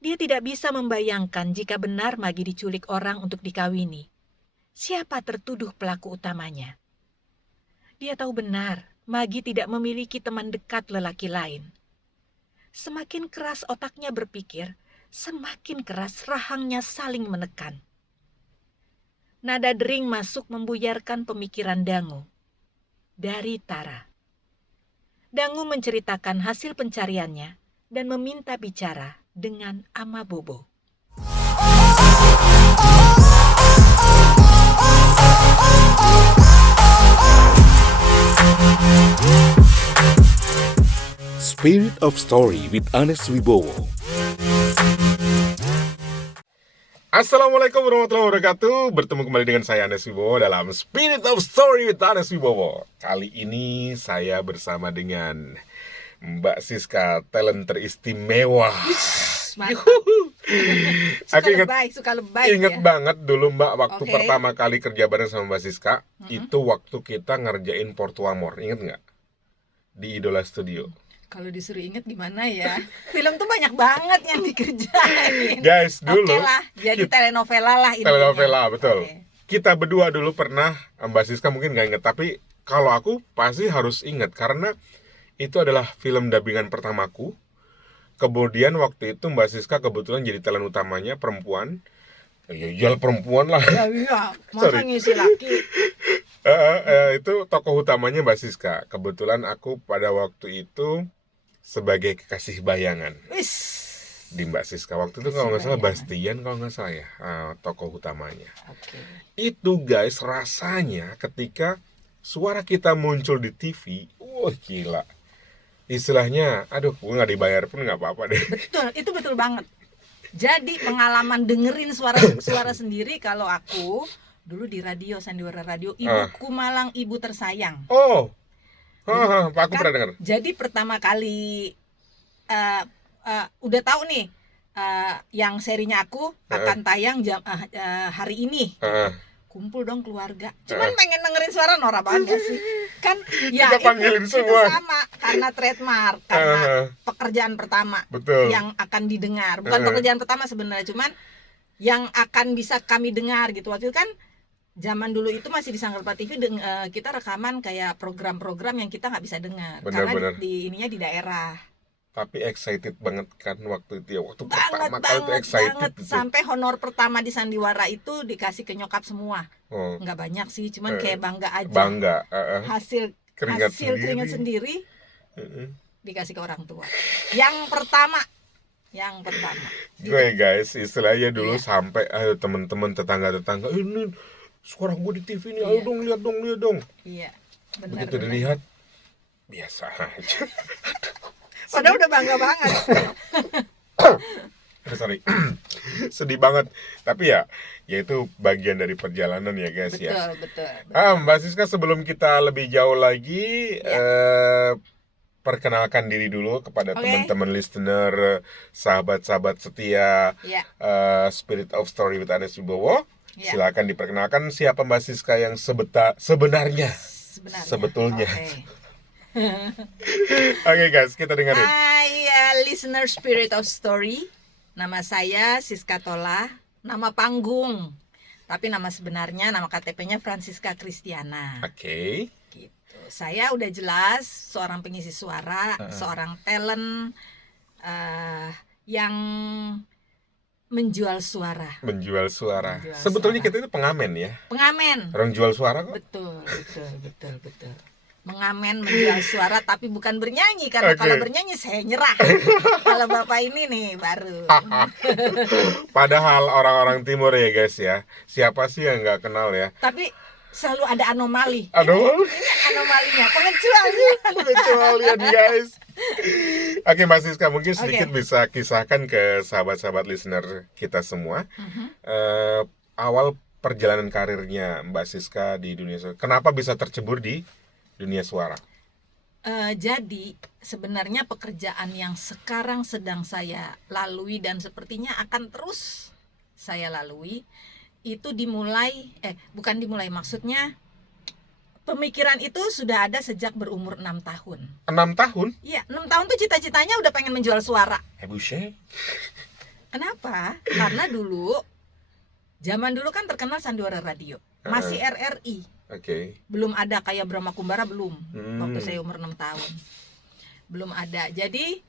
Dia tidak bisa membayangkan jika benar Maggie diculik orang untuk dikawini. Siapa tertuduh pelaku utamanya? Dia tahu benar Maggie tidak memiliki teman dekat lelaki lain. Semakin keras otaknya berpikir, semakin keras rahangnya saling menekan. Nada dering masuk membuyarkan pemikiran Dangu. Dari Tara. Dangu menceritakan hasil pencariannya dan meminta bicara dengan Ama Bobo. Spirit of Story with Anes Wibowo. Assalamualaikum warahmatullahi wabarakatuh. Bertemu kembali dengan saya Anes Wibowo dalam Spirit of Story with Anes Wibowo. Kali ini saya bersama dengan Mbak Siska, talent teristimewa. Suka lebay Ingat ya? banget dulu Mbak waktu Oke. pertama kali kerja bareng sama Mbak Siska. Itu waktu kita ngerjain Porto Amor, inget nggak? Di Idola Studio. Kalau disuruh inget gimana ya? Film tuh banyak banget yang dikerjain. Guys, dulu Oke lah, jadi telenovela lah intinya. telenovela, betul. Oke. Kita berdua dulu pernah, Mbak Siska mungkin nggak inget, tapi kalau aku pasti harus inget karena itu adalah film dubbingan pertamaku. Kemudian waktu itu Mbak Siska kebetulan jadi talent utamanya perempuan. Ya perempuan lah. Ya iya, masa Sorry. ngisi laki? Itu tokoh utamanya Mbak Siska. Kebetulan aku pada waktu itu sebagai kekasih bayangan Wis. di Mbak Siska. Waktu itu Kekasih kalau nggak salah bayangan. Bastian kalau nggak salah ya, tokoh utamanya. Oke. Itu guys, rasanya ketika suara kita muncul di TV, wah gila. Istilahnya, aduh, gue nggak dibayar pun nggak apa-apa deh. Betul, itu betul banget. Jadi pengalaman dengerin suara sendiri kalau aku dulu di radio, Sandiwara Radio, Ibuku Malang Ibu Tersayang. Oh, aku Kan, pernah dengar. jadi pertama kali udah tahu nih yang serinya aku akan tayang hari ini. Kumpul dong keluarga. Cuman pengen dengerin suara Nora banget sih. Kan ya Kita panggilin itu semua. sama karena trademark, karena pekerjaan pertama Betul. yang akan didengar. Bukan pekerjaan pertama sebenarnya, cuman yang akan bisa kami dengar gitu. Waktu itu kan zaman dulu itu masih di Sanggarpa TV kita rekaman kayak program-program yang kita nggak bisa dengar karena Benar-benar. di ininya di daerah. Tapi excited banget kan waktu itu ya. Waktu Banget pertama kali itu excited itu. sampai honor pertama di Sandiwara itu dikasih ke nyokap semua. Oh, Nggak banyak sih, cuman kayak bangga aja. bangga. Hasil Keringat keringat sendiri dikasih ke orang tua. Yang pertama. Gue guys, istilahnya dulu Iya. sampai ayo teman-teman tetangga-tetangga, ini suara gue di TV nih, ayo Iya. dong lihat dong. Iya, benar. Begitu dilihat, biasa aja. Padahal udah bangga banget. Sorry, sedih banget. Tapi ya itu bagian dari perjalanan ya guys ya. Betul. Mbak Siska, sebelum kita lebih jauh lagi, perkenalkan diri dulu kepada Oke. teman-teman listener, sahabat-sahabat setia Iya. Spirit of Story with Anes Wibowo. Iya. Silakan diperkenalkan siapa Mbak Siska yang sebenarnya. Sebetulnya. Oke guys, kita dengerin. Hai listener Spirit of Story. Nama saya Siska Tola, nama panggung. Tapi nama sebenarnya, nama KTP-nya Francisca Kristiana. Oke. Gitu. Saya udah jelas seorang pengisi suara, seorang talent yang menjual suara. Menjual suara. Menjual Sebetulnya suara. kita itu pengamen ya. Pengamen. Orang jual suara kok. Betul. Mengamen, menjual suara, tapi bukan bernyanyi. Karena Oke. kalau bernyanyi saya nyerah. Kalau bapak ini nih baru. Padahal orang-orang timur ya guys ya. Siapa sih yang nggak kenal ya? Tapi selalu ada anomali. Aduh, Ini anomalinya, pengecualian. kecualian guys. Oke Mbak Siska, mungkin sedikit Oke. bisa kisahkan ke sahabat-sahabat listener kita semua. Awal perjalanan karirnya Mbak Siska di dunia suara. Kenapa bisa tercebur di dunia suara? Jadi sebenarnya pekerjaan yang sekarang sedang saya lalui dan sepertinya akan terus saya lalui itu maksudnya pemikiran itu sudah ada sejak berumur 6 tahun. 6 tahun? Iya, 6 tahun tuh cita-citanya udah pengen menjual suara. Boucher? Kenapa? Karena zaman dulu kan terkenal sandiwara radio. Masih RRI. Oke. Belum ada kayak Brahma Kumbara, belum. Waktu Hmm. saya umur 6 tahun. Belum ada. Jadi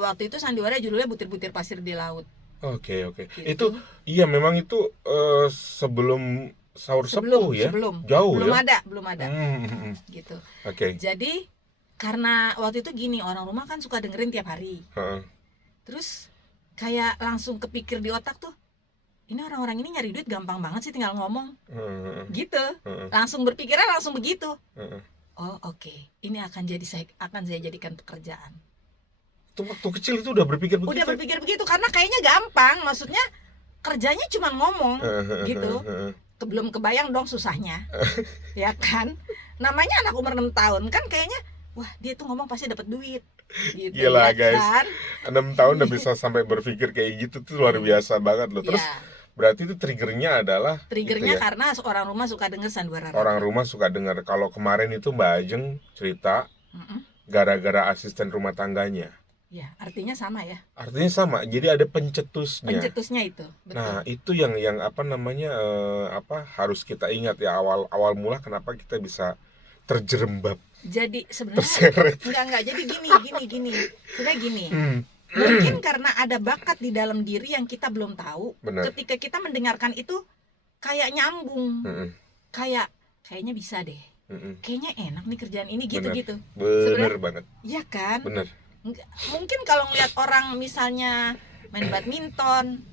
waktu itu sandiwara judulnya Butir-butir Pasir di Laut. Oke. Gitu. Itu iya memang itu sebelum sahur sepuh ya. Sebelum. Jauh belum ya. Belum ada. Gitu. Oke. Jadi karena waktu itu gini, orang rumah kan suka dengerin tiap hari. Heeh. Terus kayak langsung kepikir di otak tuh, ini orang-orang ini nyari duit gampang banget sih, tinggal ngomong. Heeh. Gitu. Heeh. Langsung berpikiran langsung begitu. Heeh. Oh, oke. Ini akan saya jadikan pekerjaan. Itu waktu kecil itu udah berpikir begitu. Udah berpikir begitu karena kayaknya gampang, maksudnya kerjanya cuma ngomong gitu. Belum kebayang dong susahnya. Ya kan? Namanya anak umur 6 tahun kan kayaknya wah, dia tuh ngomong pasti dapat duit. Gitu. Gila, ya guys. Kan? 6 tahun udah bisa sampai berpikir kayak gitu tuh luar biasa banget loh. Terus Ya, berarti itu triggernya adalah triggernya itu ya, karena orang rumah suka denger sandiwara radio. orang rumah suka dengar. Kalau kemarin itu Mbak Ajeng cerita Mm-mm. gara-gara asisten rumah tangganya. Ya, artinya sama ya. Artinya sama. Jadi ada pencetusnya. Pencetusnya itu, betul. Nah, itu yang apa namanya harus kita ingat ya, awal mula kenapa kita bisa terjerembab, Jadi sebenarnya terseret. enggak. Jadi gini. Sebenarnya gini. Hmm, Mungkin karena ada bakat di dalam diri yang kita belum tahu. benar. Ketika kita mendengarkan itu kayak nyambung. Mm-mm, Kayaknya bisa deh. mm-mm. Kayaknya enak nih kerjaan ini Benar. gitu. Bener banget. Iya kan? Bener. Mungkin kalau ngeliat orang misalnya main badminton,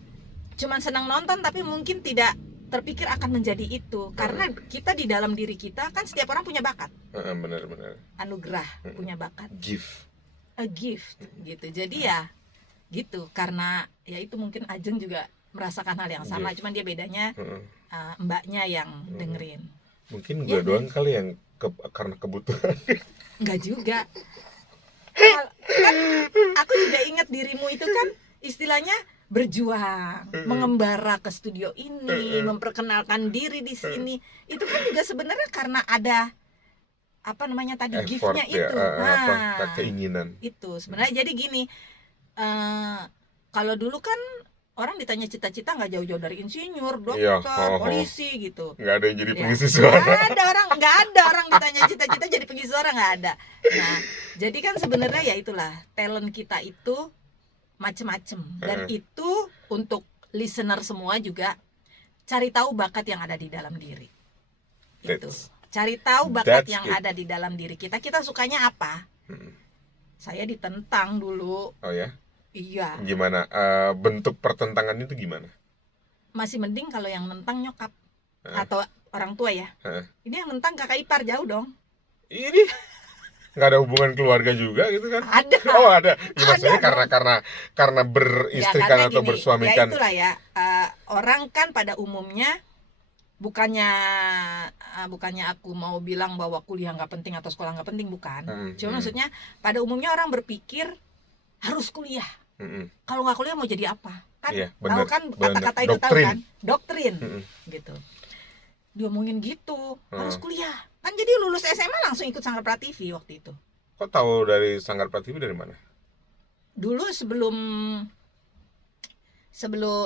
cuman senang nonton tapi mungkin tidak terpikir akan menjadi itu. Karena kita di dalam diri kita kan setiap orang punya bakat, Bener. anugerah, punya bakat, Gift. a gift gitu. Jadi ya gitu, karena ya itu mungkin Ajeng juga merasakan hal yang sama, cuman dia bedanya Mm-mm. mbaknya yang dengerin. Mungkin Iya, gue doang kali yang karena kebutuhan. Enggak juga. Kan aku juga ingat dirimu itu kan istilahnya berjuang, mengembara ke studio ini, memperkenalkan diri di sini. Itu kan juga sebenarnya karena ada apa namanya tadi, Effort gift-nya ya, itu. keinginan. Itu sebenarnya jadi gini. Kalau dulu kan orang ditanya cita-cita nggak jauh-jauh dari insinyur, Iya, dokter, polisi gitu. Nggak ada yang jadi Ya, pengisi suara. nggak ada orang ditanya cita-cita jadi pengisi suara, nggak ada. Nah, jadi kan sebenarnya ya itulah, talent kita itu macem-macem, dan itu untuk listener semua juga cari tahu bakat yang ada di dalam diri. Itu. Cari tahu bakat yang ada di dalam diri kita. Kita sukanya apa? Saya ditentang dulu. Oh ya? Iya. Gimana? Bentuk pertentangan itu gimana? Masih mending kalau yang nentang nyokap atau orang tua ya. Ini yang nentang kakak ipar, jauh dong. Ini nggak ada hubungan keluarga juga gitu kan? Ada. Oh ada. Ya, maksudnya Ada karena beristrikan karena atau gini, bersuamikan. Ya itulah ya. Orang kan pada umumnya bukannya aku mau bilang bahwa kuliah nggak penting atau sekolah nggak penting, bukan. Cuma maksudnya pada umumnya orang berpikir harus kuliah. Kalau nggak kuliah mau jadi apa? Kan Iya, tahu kan kata-kata itu, tahu kan? Doktrin. Gitu. Diomongin gitu, harus kuliah. Kan jadi lulus SMA langsung ikut Sanggar Prativi waktu itu. Kok tahu dari Sanggar Prativi dari mana? Dulu sebelum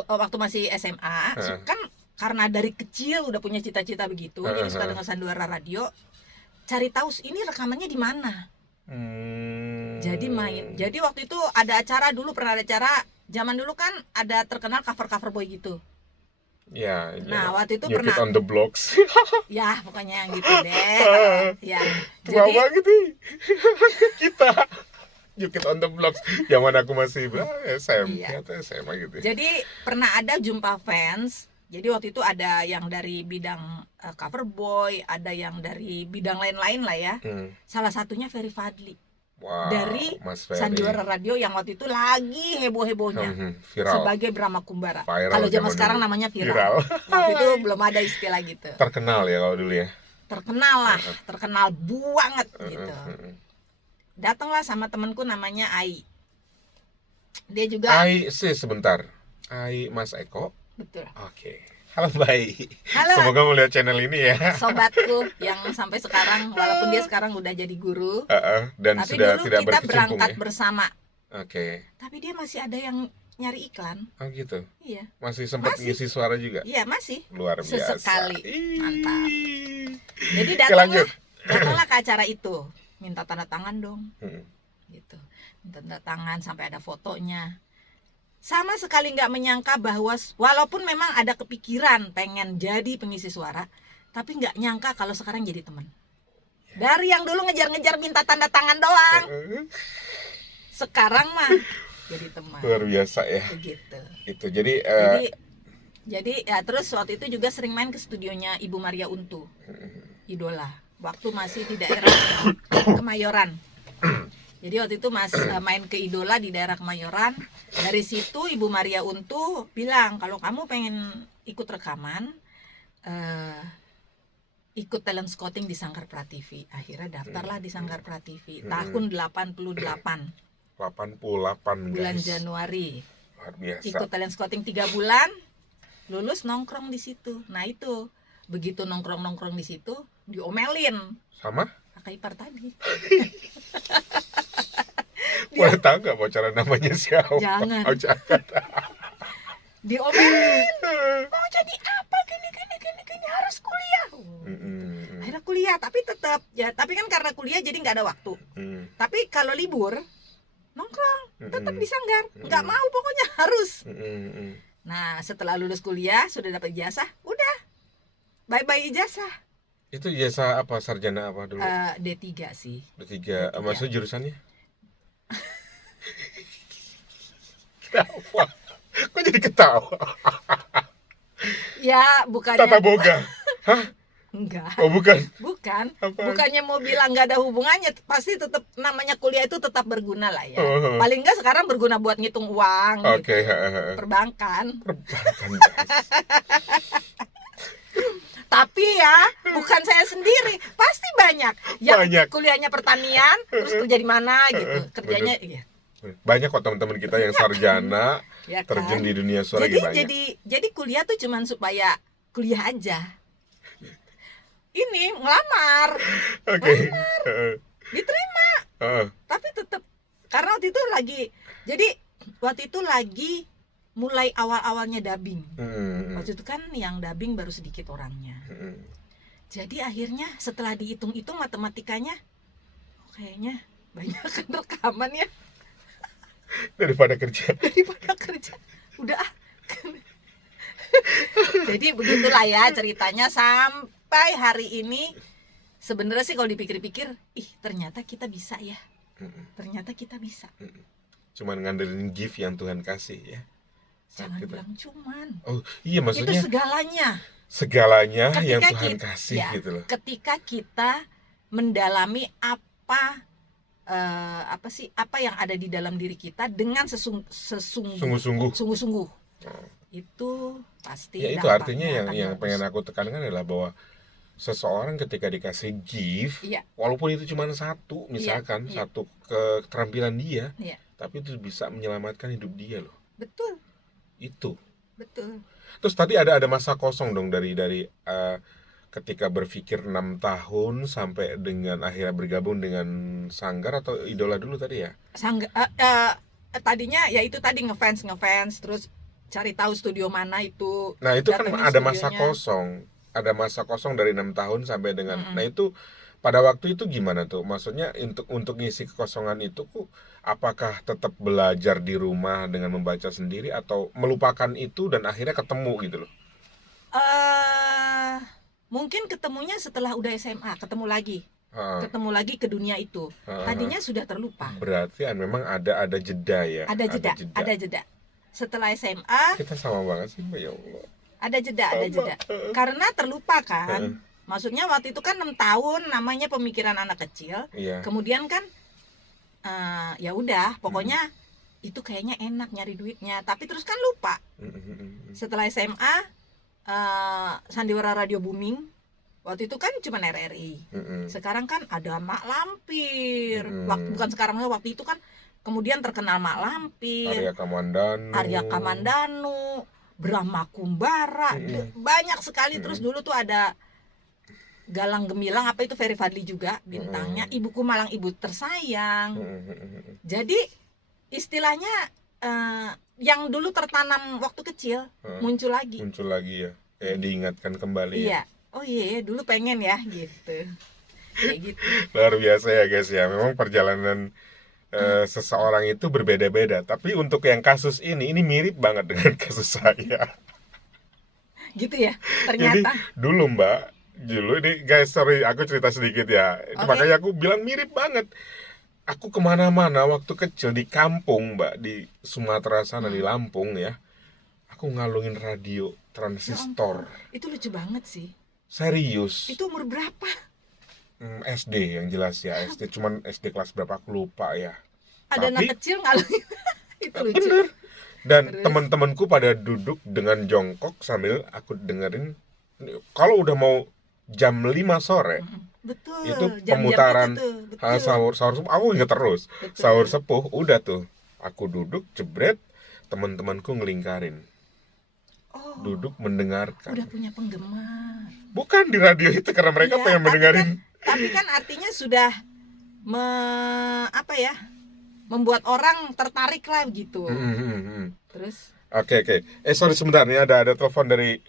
waktu masih SMA, kan karena dari kecil udah punya cita-cita begitu, jadi suka dengan sandiwara radio. Cari tahu ini rekamannya di mana. Jadi waktu itu ada acara, pernah ada acara zaman dulu kan, ada terkenal cover boy gitu. Ya. Nah, waktu itu New pernah Kid on the Blocks. ya pokoknya yang gitu deh. Ya. Tua Jadi banget nih. Kita New Kid on the Blocks. Zaman aku masih SMP atau SMA gitu. Jadi pernah ada jumpa fans. Jadi waktu itu ada yang dari bidang cover boy, ada yang dari bidang lain-lain lah ya. Salah satunya Ferry Fadli. Wow, dari Mas Ferry. sandiwara radio yang waktu itu lagi heboh-hebohnya viral. sebagai Brahma Kumbara. Viral Kalau zaman zaman sekarang dulu. namanya viral. Waktu itu belum ada istilah gitu. Terkenal ya kalau dulu ya. Terkenal lah, terkenal banget gitu. Datanglah sama temanku namanya Ai. Dia juga Sebentar. Ai Mas Eko. betul. Oke. Halo Mbak. Halo. Semoga melihat channel ini ya. Sobatku yang sampai sekarang, walaupun dia sekarang udah jadi guru, Dan tapi sudah dulu tidak kita berkecimpung berangkat ya. bersama. Oke. Tapi dia masih ada yang nyari iklan. Oh gitu. Iya. Masih sempat Masih. ngisi suara juga. Iya, masih. Luar biasa. Sesekali. Ih. Mantap. Jadi Oke, lanjut. datanglah ke acara itu, minta tanda tangan dong, Mm-mm. gitu. Minta tanda tangan sampai ada fotonya. Sama sekali nggak menyangka bahwa walaupun memang ada kepikiran pengen jadi pengisi suara, tapi nggak nyangka kalau sekarang jadi teman. Dari yang dulu ngejar-ngejar minta tanda tangan doang, sekarang mah jadi teman. Luar biasa ya. Begitu. Itu jadi Jadi ya terus waktu itu juga sering main ke studionya Ibu Maria Untu, idola. Waktu masih di daerah Kemayoran. Jadi waktu itu main ke idola di daerah Kemayoran. Dari situ Ibu Maria Untu bilang kalau kamu pengen ikut rekaman, ikut talent scouting di Sanggar Prativi. Akhirnya daftarlah di Sanggar Prativi tahun 88 88 bulan guys. Januari. Luar biasa. Ikut talent scouting 3 bulan, lulus nongkrong di situ. Nah itu begitu nongkrong di situ diomelin Sama? kakak ipar tadi. Boleh tahu nggak bocoran namanya siapa? Jangan. Oh, jangan. Diomelin, mau jadi apa gini harus kuliah. Mm-mm. Akhirnya kuliah, tapi tetap ya, tapi kan karena kuliah jadi nggak ada waktu. Mm. Tapi kalau libur nongkrong tetap Mm-mm. di Sanggar, nggak Mm-mm. mau pokoknya harus. Mm-mm. Nah setelah lulus kuliah sudah dapat ijazah, udah bye ijazah. Itu jasa apa? Sarjana apa dulu? D3 sih. D3. D3. Maksudnya jurusannya? Kenapa? Kok jadi ketawa? Ya bukannya Tata boga. Hah? enggak. Oh bukan. Bukan, Apa? bukannya mau bilang nggak ada hubungannya, pasti tetap namanya kuliah itu tetap berguna lah ya. Oh. Paling nggak sekarang berguna buat ngitung uang, Oke. gitu. Perbankan. Perbankan guys. Tapi ya, bukan saya sendiri, pasti banyak yang Banyak. kuliahnya pertanian, terus kerja di mana gitu, kerjanya, iya, Banyak kok teman-teman kita yang sarjana ya terjun kan. di dunia suara Jadi banyak. jadi kuliah tuh cuman supaya kuliah aja. Ini ngelamar, Oke. diterima. Tapi tetap karena waktu itu lagi mulai awal-awalnya dubbing. Waktu itu kan yang dubbing baru sedikit orangnya. Jadi akhirnya setelah dihitung-hitung matematikanya, kayaknya banyak kan rekaman ya Daripada kerja. udah ah. Jadi begitulah ya ceritanya sampai hari ini. Sebenarnya sih kalau dipikir-pikir, ternyata kita bisa ya. Ternyata kita bisa. Cuman ngandelin gift yang Tuhan kasih ya. Jangan Kita. bilang cuman. Oh iya, Itu maksudnya segalanya. yang Ketika Tuhan kita- kasih ya, gitu loh. Ketika kita mendalami apa yang ada di dalam diri kita dengan Sungguh-sungguh. sungguh-sungguh. Itu pasti Ya itu dampaknya artinya akan yang bagus. pengen aku tekankan adalah bahwa seseorang ketika dikasih gift, Iya. walaupun itu cuma satu, misalkan Iya. satu keterampilan dia, Iya. tapi itu bisa menyelamatkan hidup dia loh. Betul, Itu. betul. Terus tadi ada masa kosong dong dari ketika berpikir 6 tahun sampai dengan akhirnya bergabung dengan Sanggar atau Idola dulu tadi ya? Tadinya ya itu tadi ngefans terus cari tahu studio mana itu. Nah itu kan datengin ada masa studionya. kosong. Ada masa kosong dari 6 tahun sampai dengan. Mm-mm. Nah itu pada waktu itu gimana tuh? Maksudnya untuk ngisi kekosongan itu apakah tetap belajar di rumah dengan membaca sendiri atau melupakan itu dan akhirnya ketemu gitu loh? Mungkin ketemunya setelah udah SMA, ketemu lagi ke dunia itu. Tadinya sudah terlupa. Berarti memang ada jeda ya? Ada jeda. Setelah SMA Kita sama banget sih, Mbak, ya Allah. ada jeda. Karena terlupa kan. Maksudnya waktu itu kan 6 tahun namanya pemikiran anak kecil. Iya. Kemudian kan ya udah, pokoknya itu kayaknya enak nyari duitnya, tapi terus kan lupa. Setelah SMA Sandiwara Radio booming. Waktu itu kan cuma RRI. Sekarang kan ada Mak Lampir. Bukan sekarang, waktu itu kan kemudian terkenal Mak Lampir, Arya Kamandanu, Brahma Kumbara, banyak sekali. Terus dulu tuh ada Galang Gemilang, apa itu, Ferry Fadli juga bintangnya, Ibuku Malang Ibu Tersayang. Jadi istilahnya yang dulu tertanam waktu kecil Heeh. muncul lagi. Muncul lagi ya, kayak diingatkan kembali ya. Iya. Oh iya, dulu pengen ya gitu. Kayak gitu. Luar biasa ya guys ya, memang perjalanan seseorang itu berbeda-beda. Tapi untuk yang kasus ini mirip banget dengan kasus saya. Gitu ya. Jadi Ternyata. dulu ini guys, sorry aku cerita sedikit ya. Itu Oke. makanya aku bilang mirip banget. Aku kemana-mana waktu kecil di kampung Mbak, di Sumatera sana, di Lampung ya. Aku ngalungin radio transistor. Itu lucu banget sih. Serius. Itu umur berapa? SD yang jelas ya, SD cuman SD kelas berapa aku lupa ya. Ada anak Tapi kecil ngalungin. Itu lucu. bener. Dan Terus? teman-temanku pada duduk dengan jongkok sambil aku dengerin. Kalau udah mau jam 5 sore, Betul. itu Jam-jam pemutaran itu tuh. Betul. sahur sepuh, aku inget terus. Betul. Sahur sepuh udah tuh. Aku duduk jebret, teman-temanku ngelingkarin. Oh, Duduk mendengarkan. udah punya penggemar. Bukan di radio itu karena mereka Iya, pengen mendengarin. Tapi kan artinya sudah membuat orang tertarik lah gitu. Terus Oke. Sorry sebentar nih ada telepon dari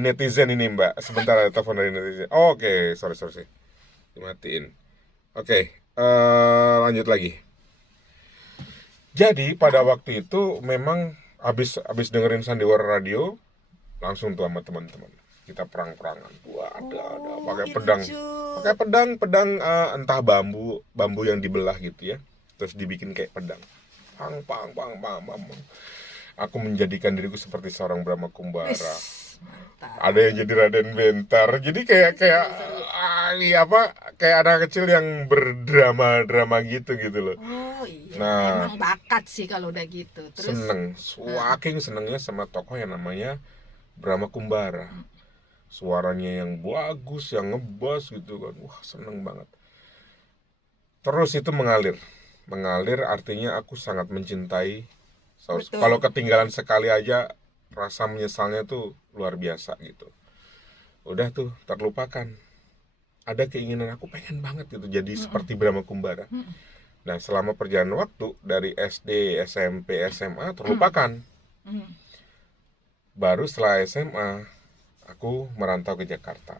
netizen ini Mbak. Sebentar ada telepon dari netizen. Oke, sorry. Dimatiin. Oke, lanjut lagi. Jadi pada waktu itu memang habis dengerin sandiwara radio, langsung tuh sama teman-teman kita perang-perangan. Wah, ada pakai pedang. Pakai pedang entah bambu yang dibelah gitu ya. Terus dibikin kayak pedang. Pang. Aku menjadikan diriku seperti seorang Brahma Kumbara. mantap. Ada yang jadi Raden Bentar. Jadi kayak kayak anak kecil yang berdrama gitu loh. Oh iya, Nah. emang bakat sih kalau udah gitu. Terus Saking senengnya sama tokoh yang namanya Brahma Kumbara. Suaranya yang bagus, yang ngebass gitu kan. Wah, seneng banget. Terus itu mengalir artinya aku sangat mencintai. Betul. Kalau ketinggalan sekali aja rasa menyesalnya tuh luar biasa gitu. Udah tuh terlupakan. Ada keinginan aku pengen banget gitu jadi seperti Brahma Kumbara. Nah, selama perjalanan waktu dari SD, SMP, SMA terlupakan. Baru setelah SMA aku merantau ke Jakarta.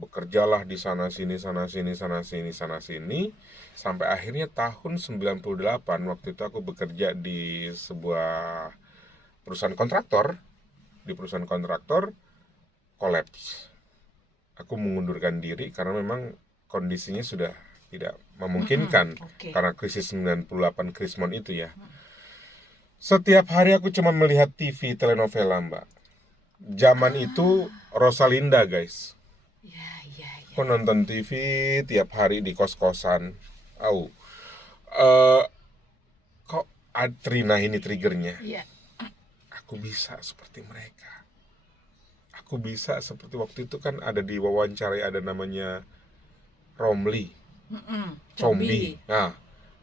Bekerjalah di sana sini sampai akhirnya tahun 98 waktu itu aku bekerja di sebuah perusahaan kontraktor. Di perusahaan kontraktor kolaps. Aku mengundurkan diri karena memang kondisinya sudah tidak memungkinkan karena krisis 98 Krismon itu ya. Setiap hari aku cuma melihat TV telenovela Mbak. Zaman itu Rosalinda guys. Iya. Aku nonton TV tiap hari di kos-kosan. Kok Trina ini triggernya? Iya. Aku bisa seperti mereka. Aku bisa seperti waktu itu kan ada di wawancarai ada namanya Romli. Combi. Nah,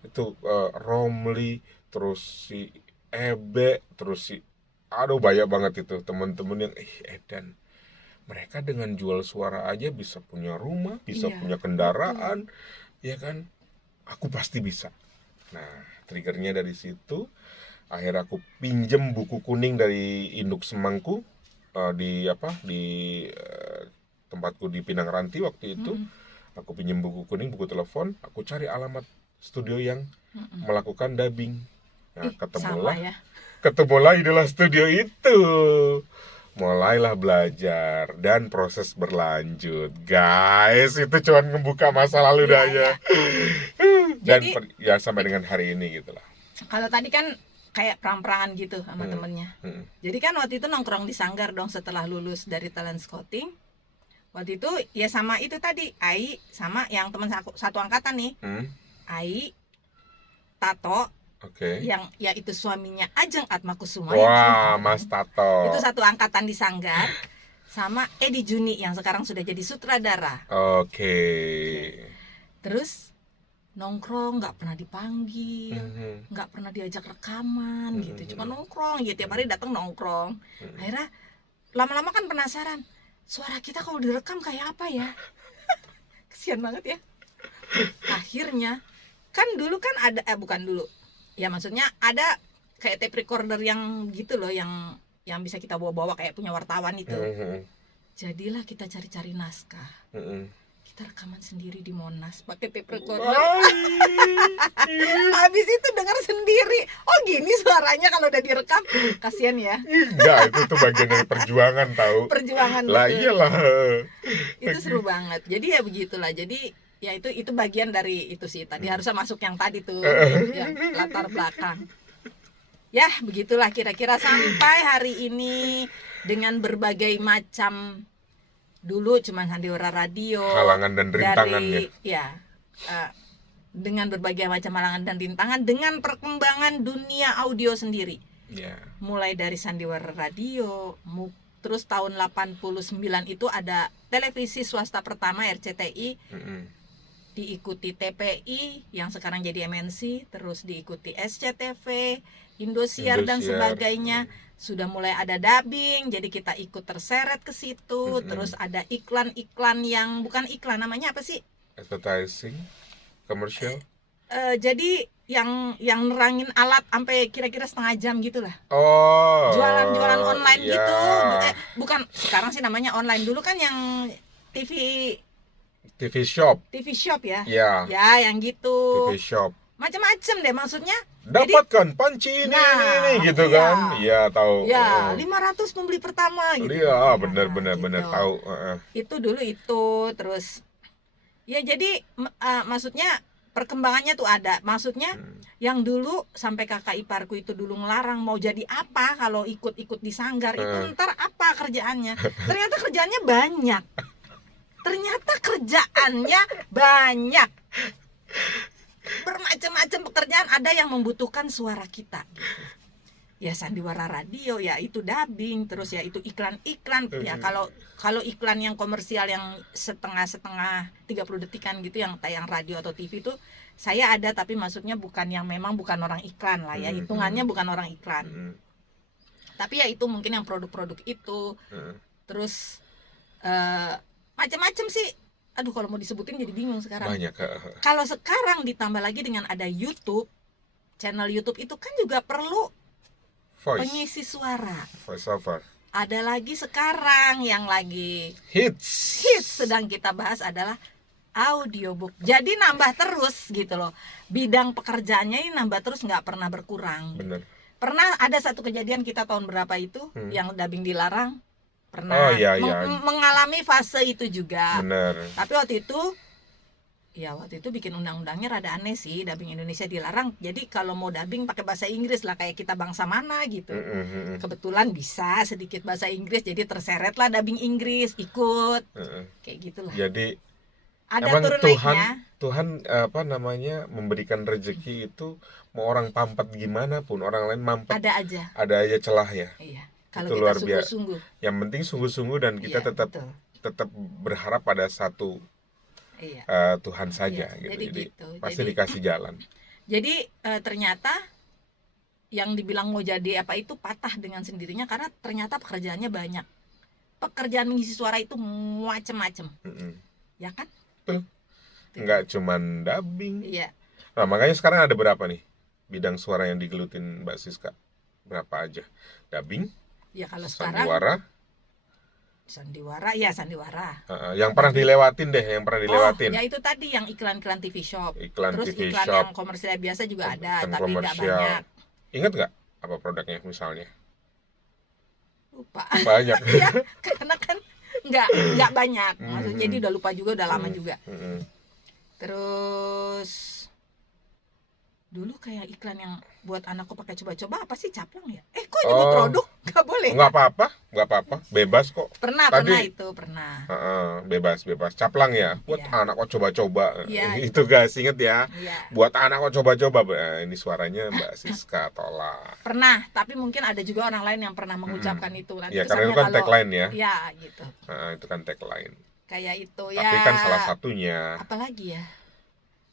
itu Romli, terus si Ebe, terus si banyak banget itu teman-teman yang Edan. Mereka dengan jual suara aja bisa punya rumah, bisa punya kendaraan, ya kan? Aku pasti bisa. Nah, triggernya dari situ. Akhirnya aku pinjem buku kuning dari induk semangku di tempatku di Pinang Ranti waktu itu. Aku pinjem buku kuning, buku telepon. Aku cari alamat studio yang melakukan dubbing. Nah, ketemulah idola studio itu. Mulailah belajar dan proses berlanjut. Guys, itu cuma ngebuka masa lalu aja. Dan sampai dengan hari ini gitu lah. Kalau tadi kan kayak perang-perangan gitu sama temennya. Jadi kan waktu itu nongkrong di Sanggar dong setelah lulus dari talent scouting. Waktu itu ya sama itu tadi Ai sama yang teman satu angkatan nih. Ai, Tato, yang ya itu suaminya Ajeng Atmakusuma. Wah, Mas Tato. Itu satu angkatan di Sanggar. Sama Edi Juni yang sekarang sudah jadi sutradara. Oke. Terus nongkrong, nggak pernah dipanggil, nggak pernah diajak rekaman gitu, cuma nongkrong gitu, tiap hari datang nongkrong. Akhirnya lama-lama kan penasaran, suara kita kalau direkam kayak apa ya? Kesian banget ya. Akhirnya kan dulu kan ada bukan dulu ya maksudnya ada kayak tape recorder yang gitu loh, yang bisa kita bawa-bawa kayak punya wartawan itu. Jadilah kita cari-cari naskah. Kita rekaman sendiri di Monas pakai tape recorder. Habis itu dengar sendiri. Oh gini suaranya kalau udah direkam. Kasian ya. Enggak, itu tuh bagian dari perjuangan tahu. Perjuangan Lah betul. iyalah. Itu seru banget. Jadi ya begitulah. Jadi ya itu bagian dari itu sih. Tadi harusnya masuk yang tadi tuh, yang latar belakang. Ya begitulah kira-kira sampai hari ini dengan berbagai macam, dulu cuma sandiwara radio, Halangan dan rintangannya. Dengan berbagai macam halangan dan rintangan, dengan perkembangan dunia audio sendiri. Mulai dari sandiwara radio, terus tahun 89 itu ada televisi swasta pertama RCTI, diikuti TPI yang sekarang jadi MNC, terus diikuti SCTV, Indosiar dan sebagainya. Sudah mulai ada dubbing, jadi kita ikut terseret ke situ. Terus ada iklan-iklan yang bukan iklan, namanya apa sih? Advertising, komersial. Jadi yang nerangin alat sampai kira-kira setengah jam gitulah. Oh. Jualan online gitu. Bukan sekarang sih namanya online, dulu kan yang TV shop. TV shop ya. Ya, yang gitu. TV shop. Macam-macam deh maksudnya. Dapatkan panci ini gitu kan. Iya, tahu. Ya, 500 pembeli pertama gitu. Iya, benar gitu. tahu. Itu dulu itu, terus ya jadi maksudnya perkembangannya tuh ada. Maksudnya yang dulu sampai kakak iparku itu dulu ngelarang mau jadi apa kalau ikut-ikut di sanggar itu ntar apa kerjaannya. Ternyata kerjaannya banyak. Bermacam-macam pekerjaan, ada yang membutuhkan suara kita gitu. Ya sandiwara radio, ya itu dubbing, terus ya itu iklan-iklan. Ya kalau iklan yang komersial yang setengah 30 detikan gitu yang tayang radio atau TV itu saya ada, tapi maksudnya bukan orang iklan lah ya, hitungannya bukan orang iklan. Tapi ya itu mungkin yang produk-produk itu. Terus macam-macam sih. Aduh kalau mau disebutin jadi bingung sekarang. Banyak. Kalau sekarang ditambah lagi dengan ada YouTube, channel YouTube itu kan juga perlu pengisi suara. Voice over. Ada lagi sekarang yang lagi Hits sedang kita bahas adalah audiobook. Jadi nambah terus gitu loh. Bidang pekerjaannya ini nambah terus, nggak pernah berkurang. Bener. Pernah ada satu kejadian kita tahun berapa itu yang dubbing dilarang. Pernah mengalami fase itu juga. Bener. Tapi waktu itu bikin undang-undangnya rada aneh sih, dubbing Indonesia dilarang. Jadi kalau mau dubbing pakai bahasa Inggris lah, kayak kita bangsa mana gitu. Kebetulan bisa sedikit bahasa Inggris, jadi terseret lah dubbing Inggris, ikut. Kayak gitulah. Jadi ada emang turun Tuhan memberikan rezeki itu mau orang pampet gimana pun, orang lain mampet. Ada aja celah ya. Iya. Kalau itu kita luar biasa. sungguh-sungguh. Yang penting sungguh-sungguh dan kita tetap berharap pada satu Tuhan saja gitu. Jadi pasti dikasih jalan. Jadi ternyata yang dibilang mau jadi apa itu patah dengan sendirinya karena ternyata pekerjaannya banyak. Pekerjaan mengisi suara itu macam-macam. Ya kan? Betul. Enggak cuman dubbing. Iya. Nah, makanya sekarang ada berapa nih bidang suara yang digelutin Mbak Siska? Berapa aja? Dubbing? Ya kalau sandiwara. Yang pernah dilewatin. Ya itu tadi yang iklan-iklan TV shop. Terus TV iklan shop. yang komersial biasa juga ada, tapi nggak banyak. Ingat nggak apa produknya misalnya? Lupa. Banyak. Ya, karena kan nggak banyak. Maksudnya jadi udah lupa juga, udah lama juga. Terus dulu kayak iklan yang buat anakku pakai coba-coba apa sih, caplang ya? Kok nyebut produk? Nggak boleh. Nggak apa-apa, bebas kok. Pernah. Bebas. Caplang ya, buat anak kok coba-coba. Itu guys, inget ya. Buat anak kok coba-coba. Ini suaranya Mbak Siska tolak. Pernah, tapi mungkin ada juga orang lain yang pernah mengucapkan itu. Nanti ya karena itu kan tagline ya. Ya gitu. Itu kan tagline. Kayak itu ya. Tapi kan salah satunya. Apalagi ya?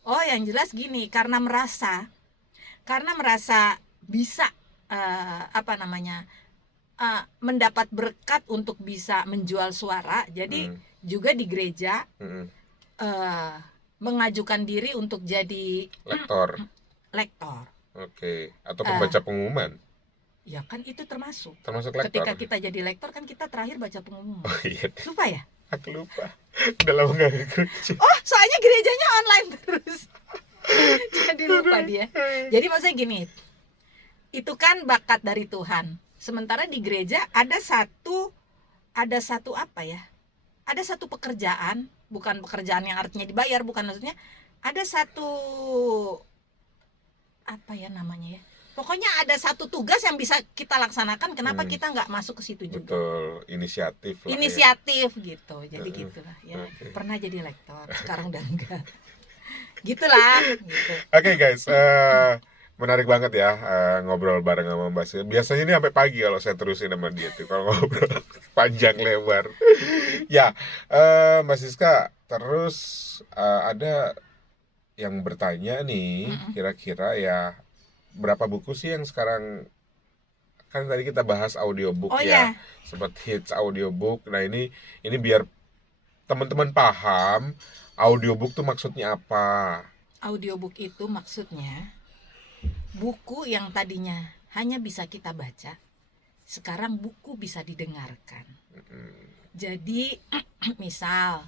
Oh, yang jelas gini, karena merasa bisa mendapat berkat untuk bisa menjual suara. Jadi juga di gereja mengajukan diri untuk jadi lektor. Oke. Atau pembaca pengumuman? Ya kan itu termasuk. Termasuk lektor? Ketika kita jadi lektor kan kita terakhir baca pengumuman. Oh iya. Lupa ya? Aku lupa. Udah lama nggak ke gereja. Oh, soalnya gerejanya online terus. Jadi lupa dia. Jadi maksudnya gini, itu kan bakat dari Tuhan. Sementara di gereja ada satu apa ya? Ada satu pekerjaan, bukan pekerjaan yang artinya dibayar, bukan, maksudnya ada satu apa ya namanya ya? Pokoknya ada satu tugas yang bisa kita laksanakan. Kenapa kita nggak masuk ke situ juga? Betul, inisiatif lah. Inisiatif gitu. Jadi gitulah ya. Oke. Pernah jadi lektor, sekarang udah enggak. Gitulah gitu. Oke guys, menarik banget ya ngobrol bareng sama Mbak Siska. Biasanya ini sampai pagi kalau saya terusin sama dia tuh kalau ngobrol panjang lebar. Ya, Mbak Siska, terus ada yang bertanya nih, kira-kira ya berapa buku sih yang sekarang, kan tadi kita bahas audiobook ya, sempat hits audiobook. Nah ini biar teman-teman paham audiobook tuh maksudnya apa. Audiobook itu maksudnya buku yang tadinya hanya bisa kita baca, sekarang buku bisa didengarkan. Jadi misal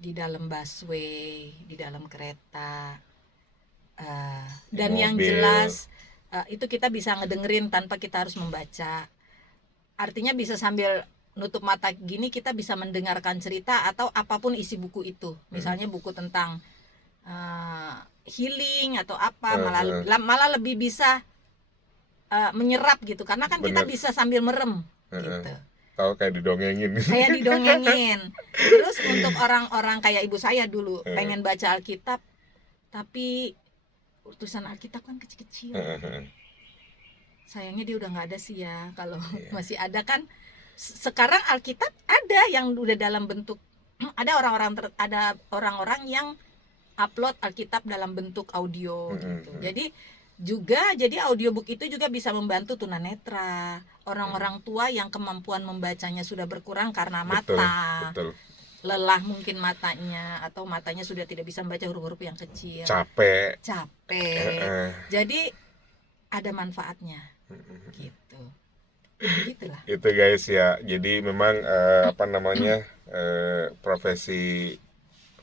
di dalam busway, di dalam kereta, dan yang mobil. jelas itu kita bisa ngedengerin tanpa kita harus membaca. Artinya bisa sambil nutup mata gini kita bisa mendengarkan cerita atau apapun isi buku itu. Misalnya buku tentang healing atau apa, malah lebih bisa menyerap gitu, karena kan kita bisa sambil merem gitu. Tahu kayak didongengin. Kayak didongengin. Terus untuk orang-orang kayak ibu saya dulu pengen baca Alkitab, tapi tulisan Alkitab kan kecil-kecil. Sayangnya dia udah nggak ada sih ya. Kalau masih ada kan sekarang Alkitab ada yang udah dalam bentuk, ada orang-orang yang upload Alkitab dalam bentuk audio gitu. Jadi audiobook itu juga bisa membantu tunanetra, orang-orang tua yang kemampuan membacanya sudah berkurang karena mata. Betul. Lelah mungkin matanya, atau matanya sudah tidak bisa membaca huruf-huruf yang kecil. Capek. Jadi ada manfaatnya. Gitu. Gitulah. Itu guys ya. Jadi memang profesi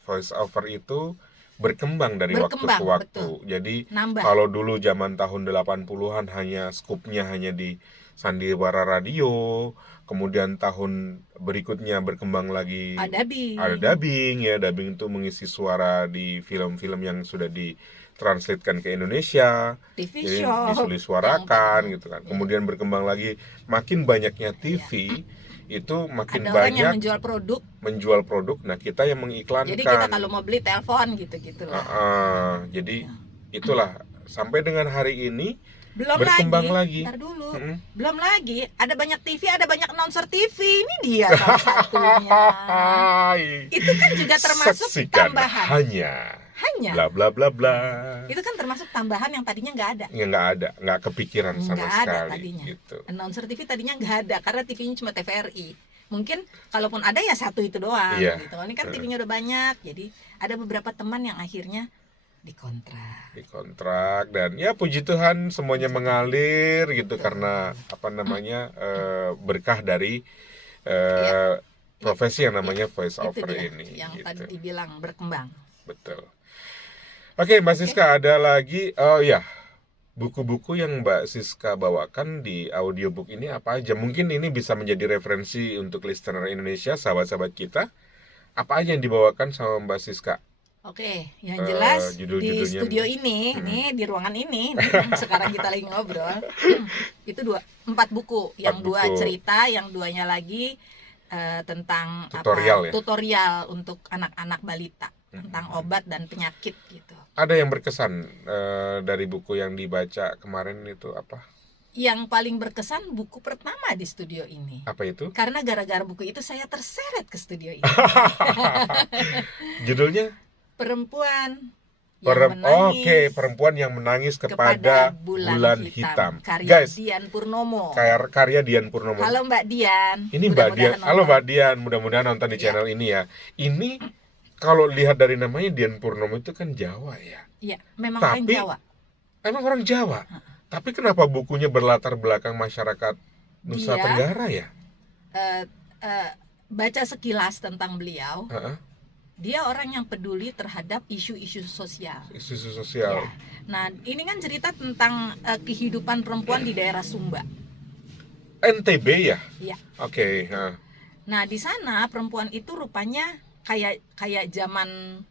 voice over itu berkembang dari waktu ke waktu. Betul. Jadi kalau dulu zaman tahun 80-an hanya skupnya hanya di sandiwara radio, kemudian tahun berikutnya berkembang lagi ada dubbing ya. Dubbing itu mengisi suara di film-film yang sudah ditranslatekan ke Indonesia, TV show, disuarakan gitu kan. Kemudian berkembang lagi, makin banyaknya TV, itu makin ada banyak orang yang menjual produk. Nah kita yang mengiklankan. Jadi kita kalau mau beli telepon gitu lah. Jadi itulah sampai dengan hari ini belum berkembang lagi. Ntar dulu. Belum lagi, ada banyak TV, ada banyak announcer TV. Ini dia salah satunya. Itu kan juga termasuk Saksikan tambahan. Hanya bla bla bla bla. Itu kan termasuk tambahan yang tadinya nggak ada. Nggak kepikiran sama sekali. Tadinya. Gitu. Announcer TV tadinya nggak ada karena TV-nya cuma TVRI. Mungkin kalaupun ada ya satu itu doang. Gitu. Ini kan TV-nya udah banyak, jadi ada beberapa teman yang akhirnya dikontrak dan ya puji Tuhan semuanya mengalir gitu. Karena berkah dari profesi yang namanya voice over ini yang gitu. tadi dibilang berkembang. Betul. Oke, Mbak Siska, ada lagi buku-buku yang Mbak Siska bawakan di audiobook ini apa aja? Mungkin ini bisa menjadi referensi untuk listener Indonesia, sahabat-sahabat kita. Apa aja yang dibawakan sama Mbak Siska? Oke, yang jelas di studio ini, di ruangan ini, sekarang kita lagi ngobrol, itu 4 buku, yang 2 cerita, yang 2-nya lagi tentang tutorial untuk anak-anak balita tentang obat dan penyakit gitu. Ada yang berkesan dari buku yang dibaca kemarin itu apa? Yang paling berkesan buku pertama di studio ini. Apa itu? Karena gara-gara buku itu saya terseret ke studio ini. Judulnya? Perempuan yang menangis kepada bulan hitam. Karya Dian Purnomo. Karya Dian Purnomo. Halo Mbak Dian. Ini Mbak Dian. Halo Mbak Dian, mudah-mudahan nonton di channel ini ya. Ini kalau lihat dari namanya Dian Purnomo itu kan Jawa ya. Iya, memang orang Jawa. Emang orang Jawa. Tapi kenapa bukunya berlatar belakang masyarakat Nusa Dia Tenggara ya? eh, eh, baca sekilas tentang beliau, Heeh. dia orang yang peduli terhadap isu-isu sosial. Isu sosial. Ya. Nah, ini kan cerita tentang kehidupan perempuan di daerah Sumba. NTB ya? Iya. Oke. Heeh. Nah, di sana perempuan itu rupanya kayak zaman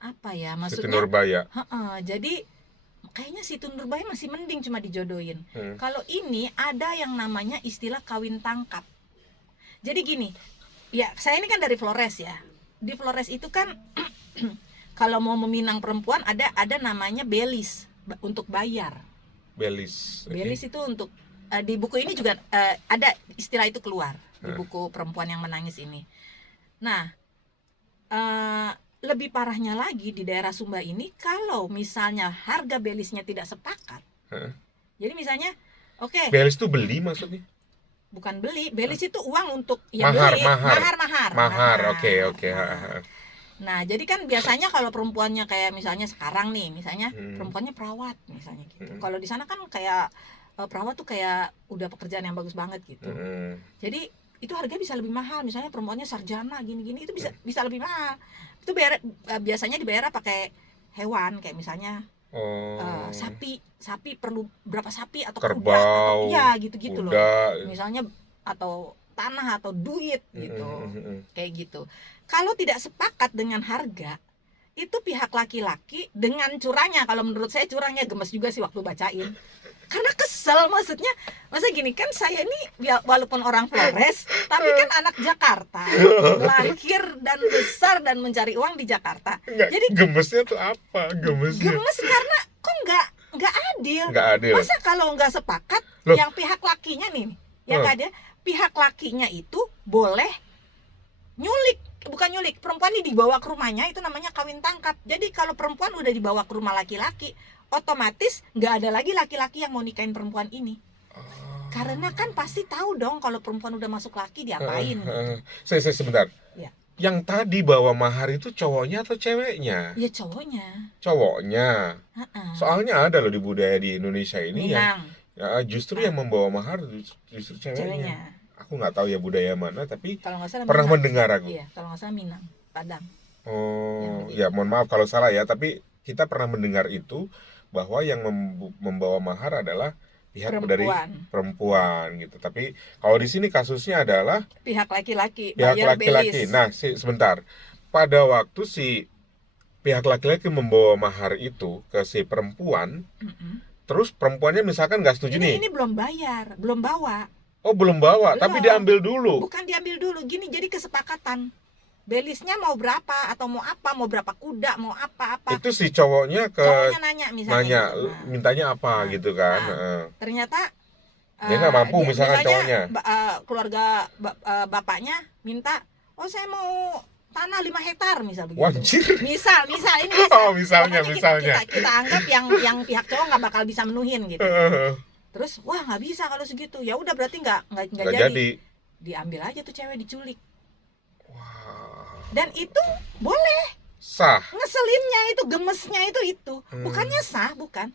apa ya? Siti Maksudnya, Nurbaya. jadi kayaknya Siti Nurbaya masih mending cuma dijodohin. Hmm. Kalau ini ada yang namanya istilah kawin tangkap. Jadi gini, ya saya ini kan dari Flores ya. Di Flores itu kan kalau mau meminang perempuan ada namanya belis untuk bayar. Belis. Oke. Belis itu untuk di buku ini juga ada istilah itu keluar di buku perempuan yang menangis ini. Nah, lebih parahnya lagi di daerah Sumba ini kalau misalnya harga belisnya tidak sepakat. Jadi misalnya, oke, Belis itu beli maksudnya? bukan beli, belis itu uang untuk ya Mahar, beli, mahar. mahar. Oke. Nah, jadi kan biasanya kalau perempuannya kayak misalnya sekarang nih, misalnya Hmm. perempuannya perawat misalnya gitu. Hmm. Kalau di sana kan kayak perawat tuh kayak udah pekerjaan yang bagus banget gitu. Hmm. Jadi itu harga bisa lebih mahal. Misalnya perempuannya sarjana gini-gini itu bisa lebih mahal. Itu biasanya dibayar pakai hewan kayak misalnya sapi perlu berapa sapi atau kuda Kerbau, atau ya gitu-gitu loh. kuda. Misalnya atau tanah atau duit gitu. Hmm. Kayak gitu. Kalau tidak sepakat dengan harga, itu pihak laki-laki dengan curangnya, kalau menurut saya curangnya gemes juga sih waktu bacain. Karena kesel, maksudnya masa gini kan, saya ini walaupun orang Flores tapi kan anak Jakarta, lahir dan besar dan mencari uang di Jakarta. Jadi gemesnya tuh apa? gemes karena kok nggak adil. Nggak adil. Masa kalau nggak sepakat, Loh. yang pihak lakinya nih, yang ada pihak lakinya itu boleh bukan nyulik, perempuan ini dibawa ke rumahnya, itu namanya kawin tangkap. Jadi kalau perempuan udah dibawa ke rumah laki-laki, otomatis nggak ada lagi laki-laki yang mau nikahin perempuan ini. Karena kan pasti tahu dong kalau perempuan udah masuk laki diapain. Saya sebentar. Ya. Yang tadi bawa mahar itu cowoknya atau ceweknya? Ya cowoknya. Cowoknya. Soalnya ada loh di budaya di Indonesia ini Minang. ya justru yang membawa mahar justru ceweknya. Ceweknya. Aku nggak tahu ya budaya mana, tapi Kalau nggak salah pernah Minang. mendengar aku. Iya, kalau nggak salah Minang, Padang. Oh, ya mohon maaf kalau salah ya, tapi kita pernah mendengar itu bahwa yang membawa mahar adalah pihak dari perempuan gitu. Tapi kalau di sini kasusnya adalah pihak laki-laki, pihak bayar laki-laki. belis. Nah, sebentar. Pada waktu si pihak laki-laki membawa mahar itu ke si perempuan, terus perempuannya misalkan nggak setuju nih. Ini belum bayar, belum bawa. Oh, belum bawa, Belum. tapi diambil dulu. Bukan diambil dulu, gini, jadi kesepakatan. Belisnya mau berapa atau mau apa, mau berapa kuda, mau apa-apa. Itu si cowoknya nanya misalnya. mintanya apa gitu kan. Ternyata dia nggak mampu misalkan cowoknya. Keluarga bapaknya minta, oh saya mau tanah 5 hektar misal begitu. Wajir. Misal ini misal. Oh, misalnya. Kita anggap yang pihak cowok nggak bakal bisa menuhin gitu. Terus wah nggak bisa kalau segitu, ya udah berarti nggak jadi. Diambil aja tuh cewek, diculik. Wow. Dan itu boleh sah. Ngeselinnya itu, gemesnya itu bukannya sah, bukan.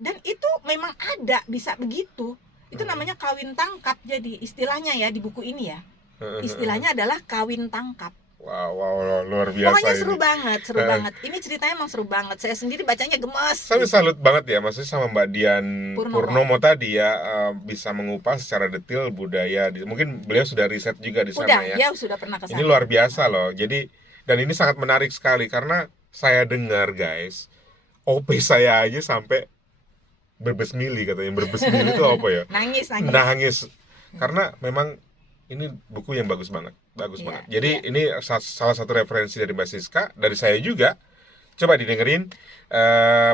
Dan itu memang ada, bisa begitu. Itu namanya kawin tangkap. Jadi istilahnya ya di buku ini ya, istilahnya adalah kawin tangkap. Wow, luar biasa. Pokoknya ini seru banget. Ini ceritanya emang seru banget. Saya sendiri bacanya gemes. Saya salut banget ya, maksudnya sama Mbak Dian Purnomo tadi ya, bisa mengupas secara detail budaya. Mungkin beliau sudah riset juga di sana ya. Dia sudah pernah ke sana. Ini luar biasa loh. Jadi, dan ini sangat menarik sekali karena saya dengar guys, OP saya aja sampai berbesmili katanya. Berbesmili itu apa ya? Nangis. Karena memang ini buku yang bagus banget. Jadi ini salah satu referensi dari Mbak Siska, dari saya juga. Coba didengerin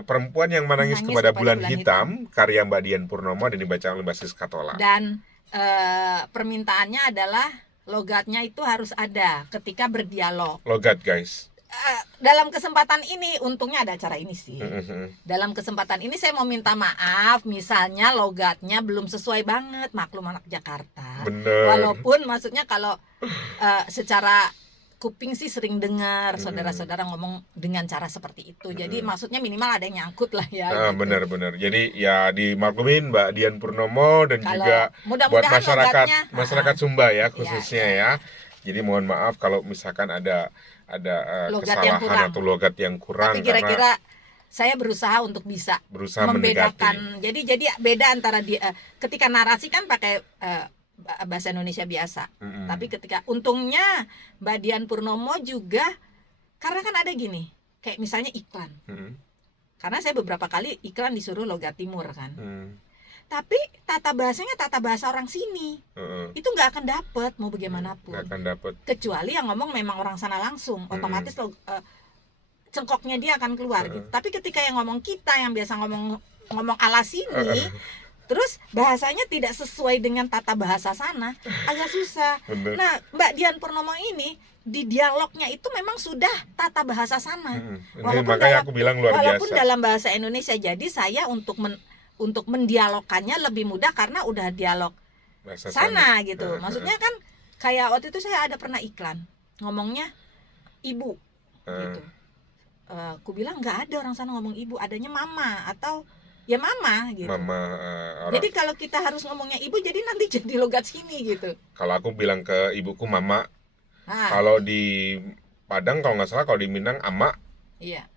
Perempuan yang Menangis kepada Bulan Hitam, karya Mbak Dian Purnomo, dan dibaca oleh Mbak Siska Tola. Dan permintaannya adalah logatnya itu harus ada ketika berdialog. Logat guys. Dalam kesempatan ini, untungnya ada acara ini sih. Dalam kesempatan ini saya mau minta maaf, misalnya logatnya belum sesuai banget, maklum anak Jakarta. Bener. Walaupun maksudnya kalau secara kuping sih sering dengar saudara-saudara ngomong dengan cara seperti itu. Jadi maksudnya minimal ada yang nyangkut lah ya. Gitu. Benar-benar. Jadi ya dimaklumin Mbak Dian Purnomo dan Kalau juga buat mudah-mudahan masyarakat Sumba ya Iya, khususnya iya. ya. Jadi mohon maaf kalau misalkan ada Logat yang kesalahan kurang. atau logat yang kurang Tapi kira-kira saya berusaha untuk bisa berusaha mendekati. membedakan. Jadi beda antara ketika narasi kan pakai bahasa Indonesia biasa. Tapi ketika untungnya Mbak Dian Purnomo juga, karena kan ada gini, kayak misalnya iklan. Karena saya beberapa kali iklan disuruh logat timur kan. Tapi tata bahasanya tata bahasa orang sini. Itu nggak akan dapet mau bagaimanapun. Nggak akan dapet. Kecuali yang ngomong memang orang sana langsung, otomatis cengkoknya dia akan keluar gitu. Tapi ketika yang ngomong kita yang biasa ngomong ala sini, terus bahasanya tidak sesuai dengan tata bahasa sana, agak susah. Bener. Nah, Mbak Dian Purnomo ini di dialognya itu memang sudah tata bahasa sana. Makanya aku bilang luar walaupun biasa. dalam bahasa Indonesia, jadi saya untuk mendialogkannya lebih mudah karena udah dialog Bahasa sana gitu. Maksudnya kan kayak waktu itu saya ada pernah iklan ngomongnya ibu gitu. Aku bilang nggak ada orang sana ngomong ibu, adanya mama atau ya mama gitu. Mama, Jadi kalau kita harus ngomongnya ibu, jadi nanti jadi logat sini gitu. kalau aku bilang ke ibuku mama, Nah, kalau di Padang kalau nggak salah, kalau di Minang ama, iya,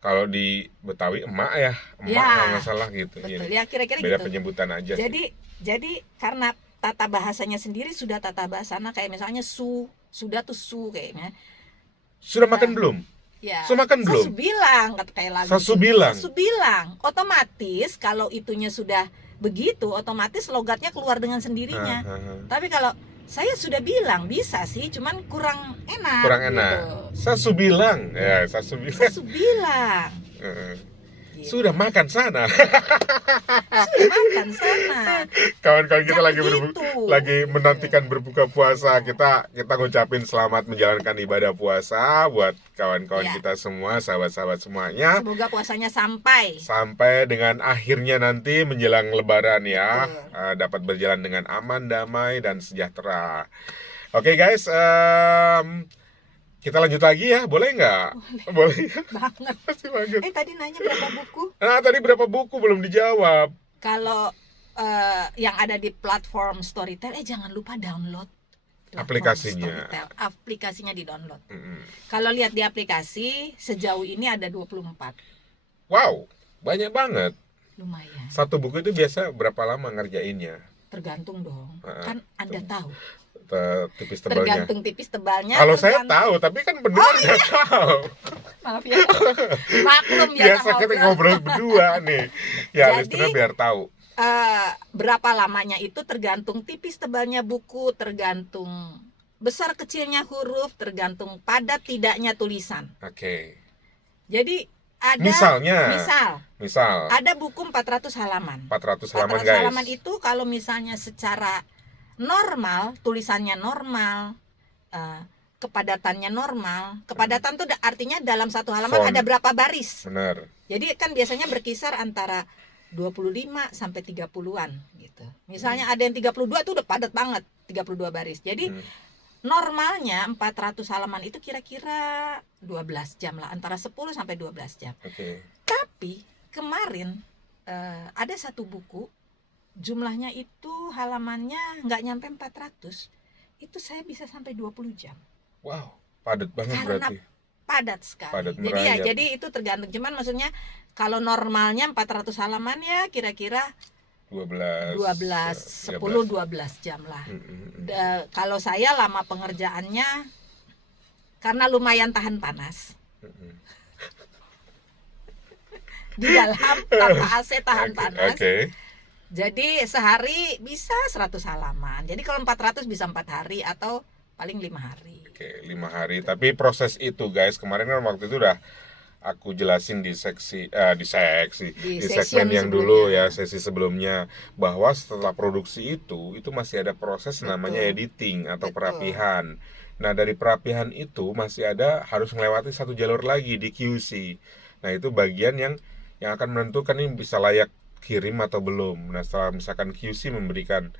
kalau di Betawi emak ya, emak Ya, kalau nggak salah gitu. betul Gini. ya, kira-kira Beda gitu. penyebutan aja sih. Jadi karena tata bahasanya sendiri sudah tata bahasana, kayak misalnya sudah tuh kayaknya. Sudah makan belum? Ya, Sudah makan belum? Sasubilang kata kayak lagu. Sasubilang. Sasubilang. Otomatis kalau itunya sudah begitu, otomatis logatnya keluar dengan sendirinya. Tapi kalau saya sudah bilang bisa sih, cuman kurang enak. Kurang enak. Gitu. Sasubilang. Ya, Sasubilang. Sasubilang. Gitu. Sudah makan sana. Sudah makan sana. Kawan-kawan kita Jangan lagi gitu. lagi menantikan berbuka puasa. Kita ngucapin selamat menjalankan ibadah puasa buat kawan-kawan Ya. kita semua, sahabat-sahabat semuanya. Semoga puasanya sampai. Sampai dengan akhirnya nanti menjelang lebaran ya. Betul. Dapat berjalan dengan aman, damai dan sejahtera. Oke guys, kita lanjut lagi ya, boleh nggak? Boleh ya? Banget. Masih banget. Tadi nanya berapa buku? Nah, tadi berapa buku belum dijawab? Kalau yang ada di platform Storytel, jangan lupa download platform Aplikasinya. Storytel. Aplikasinya di download. Mm-mm. Kalau lihat di aplikasi, sejauh ini ada 24. Wow, banyak banget. Lumayan. Satu buku itu biasa berapa lama ngerjainnya? Tergantung dong. Heeh. Kan Anda tahu. Tipis tebalnya. Tergantung tipis tebalnya. Kalau saya tergantung- tahu, tapi kan pendengar nggak tahu. Maaf ya. Maklum ya Biasa sama kita obrolan. ngobrol berdua nih. Ya, Jadi, listener biar tahu. Berapa lamanya itu tergantung tipis tebalnya buku, tergantung besar kecilnya huruf, tergantung padat tidaknya tulisan. Oke. Jadi ada Misal ada buku 400 halaman. 400 halaman 400 guys. halaman itu kalau misalnya secara normal, tulisannya normal, kepadatannya normal. Kepadatan tuh artinya dalam satu halaman Font. ada berapa baris. Benar. Jadi kan biasanya berkisar antara 25 sampai 30-an gitu. Misalnya ada yang 32 itu udah padat banget, 32 baris. Jadi normalnya 400 halaman itu kira-kira 12 jam lah, antara 10 sampai 12 jam. Oke. Tapi kemarin ada satu buku, jumlahnya itu halamannya nggak nyampe 400, itu saya bisa sampai 20 jam. Wow, padat banget Karena berarti. padat sekali. Padat Jadi merayap. jadi itu tergantung, cuman maksudnya kalau normalnya 400 halaman ya kira-kira 12 10-12 jam lah. Kalau saya lama pengerjaannya karena lumayan tahan panas. Di dalam tanpa AC tahan panas. Oke. Jadi sehari bisa 100 halaman. Jadi kalau 400 bisa 4 hari atau paling 5 hari. Oke, 5 hari. Tapi proses itu guys, kemarin kan waktu itu udah aku jelasin di Di segmen session yang dulu sebelumnya. ya, sesi sebelumnya, bahwa setelah produksi itu masih ada proses Betul. namanya editing atau Betul. perapihan. Nah, dari perapihan itu masih ada harus melewati satu jalur lagi di QC. Nah, itu bagian yang akan menentukan ini bisa layak kirim atau belum. Nah, setelah misalkan QC memberikan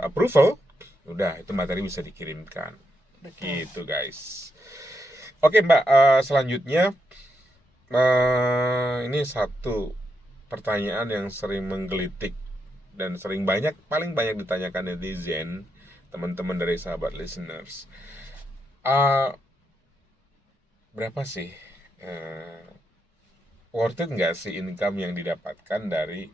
approval, udah itu materi bisa dikirimkan. Betul. Gitu guys. Oke Mbak, selanjutnya ini satu pertanyaan yang sering menggelitik dan paling banyak ditanyakan netizen, teman-teman dari sahabat listeners. Berapa sih worth it nggak sih income yang didapatkan dari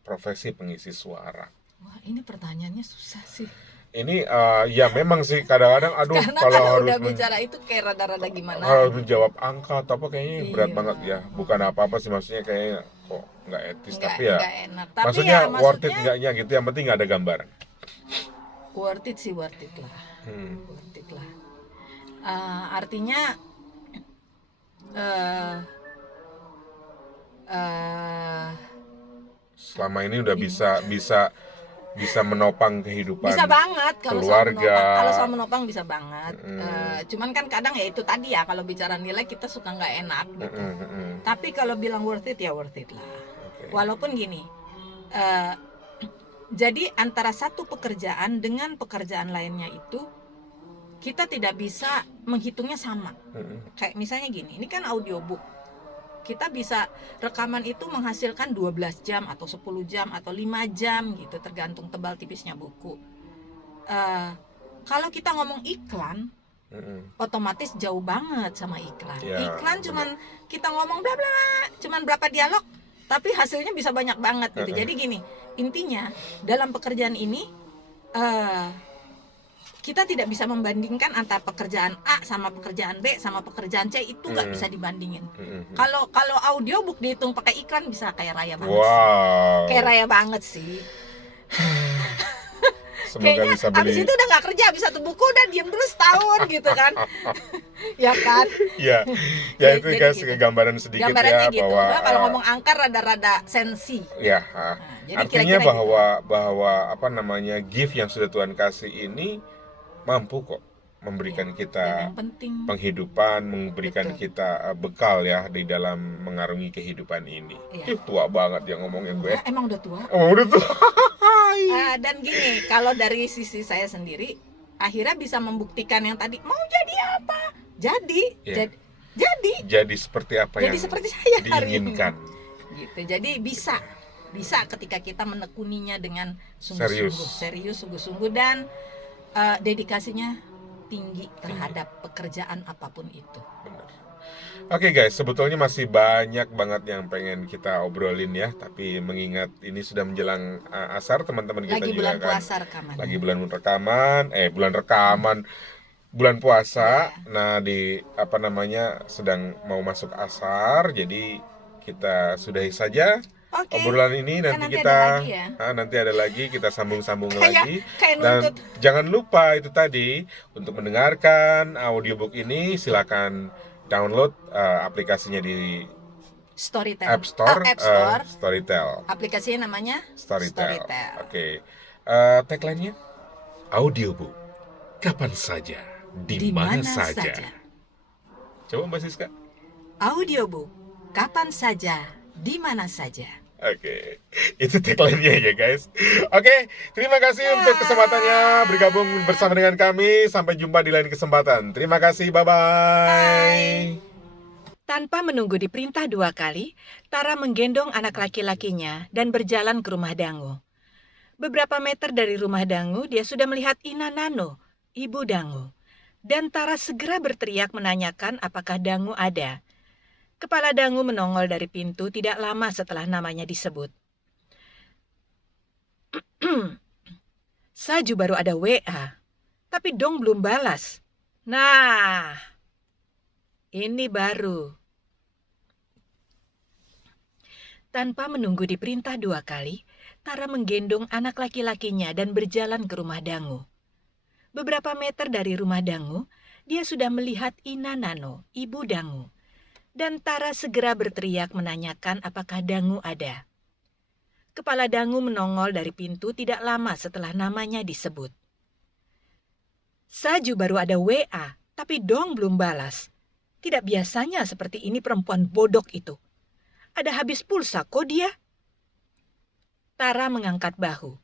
profesi pengisi suara? Wah, ini pertanyaannya susah sih. Ini ya memang sih kadang-kadang Karena kalau kalau harus udah bicara itu kayak rada-rada gimana harus gitu. menjawab angka atau apa kayaknya berat Iya. banget ya. Bukan apa-apa sih, maksudnya kayaknya kok nggak etis, tapi ya Nggak enak. Tapi maksudnya ya worth it nggaknya gitu, yang penting nggak ada gambaran. worth it sih, worth it lah. Worth it lah. Artinya Selama ini udah bisa menopang kehidupan bisa banget kalau keluarga. soal menopang bisa banget. Cuman kan kadang ya itu tadi ya, kalau bicara nilai kita suka nggak enak gitu. Tapi kalau bilang worth it ya worth it lah. Okay. Walaupun gini, jadi antara satu pekerjaan dengan pekerjaan lainnya itu kita tidak bisa menghitungnya sama. Kayak misalnya gini, ini kan audiobook. Kita bisa rekaman itu menghasilkan 12 jam atau 10 jam atau 5 jam gitu, tergantung tebal tipisnya buku. Kalau kita ngomong iklan, otomatis jauh banget sama iklan. Ya, Iklan cuman kita ngomong bla bla bla, cuman berapa dialog, tapi hasilnya bisa banyak banget gitu. Jadi gini, intinya dalam pekerjaan ini kita tidak bisa membandingkan antara pekerjaan A sama pekerjaan B sama pekerjaan C, itu nggak bisa dibandingin. Kalau audiobook dihitung pakai iklan bisa kayak raya banget. Wow. Sih. Kayak raya banget sih. Semoga Kayaknya bisa abis beli. itu udah nggak kerja, abis satu buku udah diem terus setahun gitu kan. Ya kan. Ya itu Jadi guys gitu. gambaran sedikit Gambarannya ya gitu. bahwa Nah, kalau ngomong angka rada-rada sensi. ya Jadi artinya kira-kira bahwa apa namanya, gift yang sudah Tuhan kasih ini mampu kok memberikan Dan kita yang penting penghidupan, memberikan Betul. kita bekal ya di dalam mengarungi kehidupan ini. Iya. Tua banget yang ngomongnya gue. emang udah tua. Oh, udah tua. Dan gini, kalau dari sisi saya sendiri, akhirnya bisa membuktikan yang tadi mau jadi apa, jadi Iya. jadi Jadi seperti apa jadi yang seperti saya hari ini. diinginkan. Gitu. Jadi bisa ketika kita menekuninya dengan Serius. sungguh-sungguh dan dedikasinya tinggi terhadap pekerjaan apapun itu. Benar. Oke guys, sebetulnya masih banyak banget yang pengen kita obrolin ya, tapi mengingat ini sudah menjelang asar, teman-teman kita Lagi juga bulan kan puasa rekaman. lagi bulan puasa. Nah, di apa namanya, sedang mau masuk asar, jadi kita sudahi saja Oke. obrolan ini. Kan Nanti nanti kita ada lagi ya. nanti ada lagi, kita sambung-sambung Kayak lagi. nuntut. Dan jangan lupa itu tadi, untuk mendengarkan audiobook ini silakan download aplikasinya di Storytel. App Store, App Store. Storytel. Aplikasinya namanya Storytel. Storytel. Oke. Tagline-nya audiobook kapan saja, di mana saja. Coba Mbak Siska. Audiobook kapan saja, di mana saja. Oke, itu tagline-nya ya guys. Oke, terima kasih untuk kesempatannya bergabung bersama dengan kami. Sampai jumpa di lain kesempatan. Terima kasih, bye-bye. Tanpa menunggu diperintah 2 kali, Tara menggendong anak laki-lakinya dan berjalan ke rumah Dangu. Beberapa meter dari rumah Dangu, dia sudah melihat Ina Nano, ibu Dangu. Dan Tara segera berteriak menanyakan apakah Dangu ada. Kepala Dangu menongol dari pintu tidak lama setelah namanya disebut. Saju baru ada WA, tapi Dong belum balas. Nah, ini baru. Tanpa menunggu diperintah 2 kali, Tara menggendong anak laki-lakinya dan berjalan ke rumah Dangu. Beberapa meter dari rumah Dangu, dia sudah melihat Ina Nano, ibu Dangu. Dan Tara segera berteriak menanyakan apakah Dangu ada. Kepala Dangu menongol dari pintu tidak lama setelah namanya disebut. Saju baru ada WA, tapi Dong belum balas. Tidak biasanya seperti ini perempuan bodoh itu. Ada habis pulsa kok dia? Tara mengangkat bahu.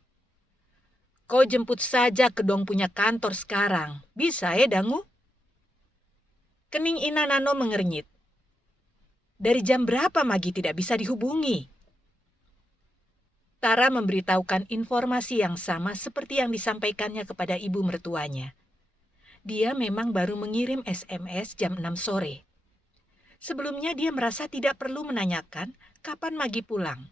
Kau jemput saja ke dong punya kantor sekarang. Bisa Dangu? Kening Ina Nano mengernyit. Dari jam berapa Magi tidak bisa dihubungi? Tara memberitahukan informasi yang sama seperti yang disampaikannya kepada ibu mertuanya. Dia memang baru mengirim SMS jam 6 sore. Sebelumnya dia merasa tidak perlu menanyakan kapan Magi pulang.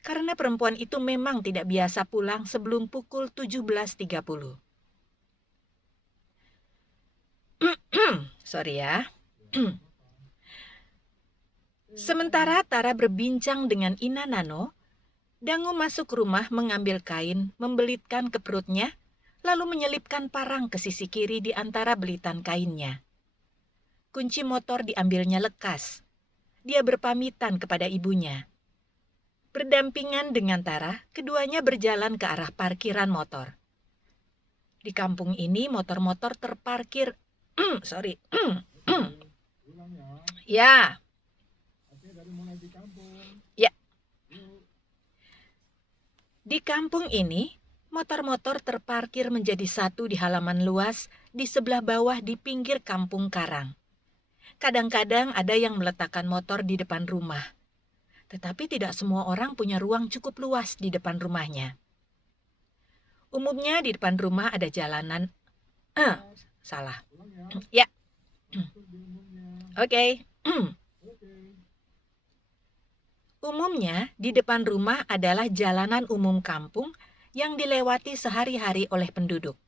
Karena perempuan itu memang tidak biasa pulang sebelum pukul 17.30. Sorry ya. Sementara Tara berbincang dengan Ina Nano, Dangu masuk rumah mengambil kain, membelitkan ke perutnya, lalu menyelipkan parang ke sisi kiri di antara belitan kainnya. Kunci motor diambilnya lekas. Dia berpamitan kepada ibunya. Berdampingan dengan Tara, keduanya berjalan ke arah parkiran motor. Di kampung ini motor-motor terparkir. Ya. Ya. Di kampung ini, motor-motor terparkir menjadi satu di halaman luas di sebelah bawah di pinggir kampung karang. Kadang-kadang ada yang meletakkan motor di depan rumah. Tetapi tidak semua orang punya ruang cukup luas di depan rumahnya. Umumnya di depan rumah ada jalanan. Salah. Ya. Oke. Umumnya di depan rumah adalah jalanan umum kampung yang dilewati sehari-hari oleh penduduk.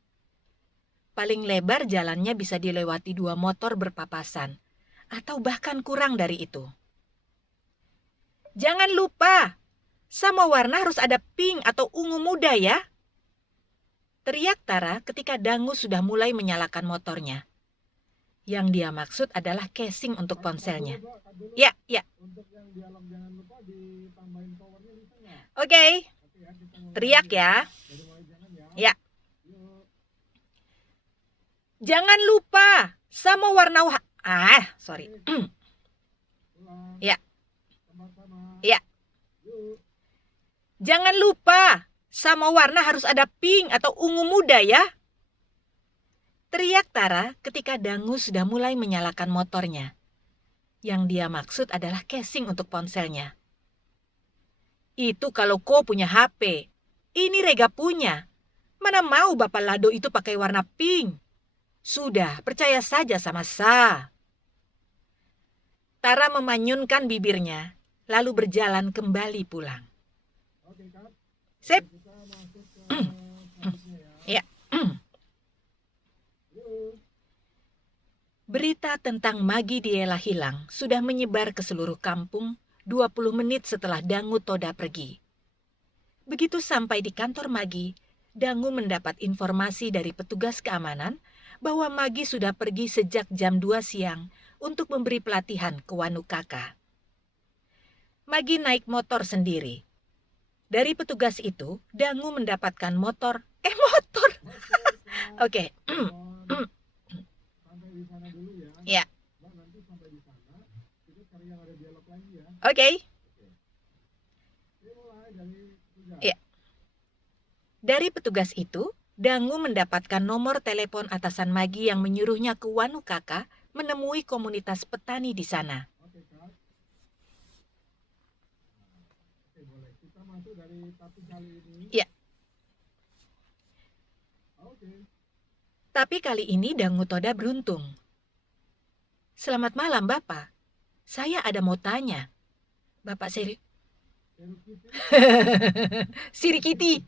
Paling lebar jalannya bisa dilewati 2 motor berpapasan, atau bahkan kurang dari itu. Jangan lupa, sama warna harus ada pink atau ungu muda ya. Teriak Tara ketika Dangu sudah mulai menyalakan motornya. Yang dia maksud adalah casing untuk ponselnya. Ya. Oke. Teriak ya. Ya. Jangan lupa, sama warna sorry. Ya. Ya. Jangan lupa, sama warna harus ada pink atau ungu muda ya. Teriak Tara ketika Dangu sudah mulai menyalakan motornya. Yang dia maksud adalah casing untuk ponselnya. Itu kalau kau punya HP. Ini Rega punya. Mana mau Bapak Lado itu pakai warna pink. Sudah, percaya saja sama Sa. Tara memanyunkan bibirnya, lalu berjalan kembali pulang. Sip. Ya. Berita tentang Magi Diela hilang sudah menyebar ke seluruh kampung 20 menit setelah Dangu Toda pergi. Begitu sampai di kantor Magi, Dangu mendapat informasi dari petugas keamanan bahwa Magi sudah pergi sejak jam 2 siang untuk memberi pelatihan ke Wanukaka. Magi naik motor sendiri. Dari petugas itu, Dangu mendapatkan motor. Oke. Ya. Oke. Ya. Dari petugas itu, Dangu mendapatkan nomor telepon atasan Magi yang menyuruhnya ke Wanukaka menemui komunitas petani di sana. Ya. Tapi kali ini Dangu Toda beruntung. Selamat malam, Bapak. Saya ada mau tanya. Bapak Sirikiti.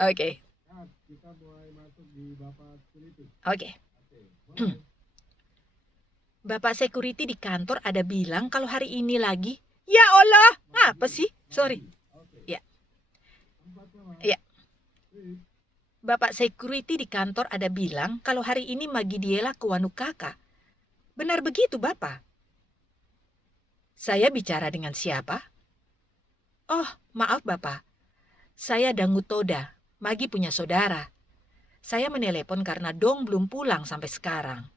Oke. Oke. Bapak security di kantor ada bilang kalau hari ini lagi. Ya Allah, apa sih? Sorry. Ya. Ya. Bapak security di kantor ada bilang kalau hari ini Magi Diela ke Wanukaka. Benar begitu, Bapak? Saya bicara dengan siapa? Oh, maaf, Bapak. Saya Dangu Toda. Magi punya saudara. Saya menelepon karena Dong belum pulang sampai sekarang.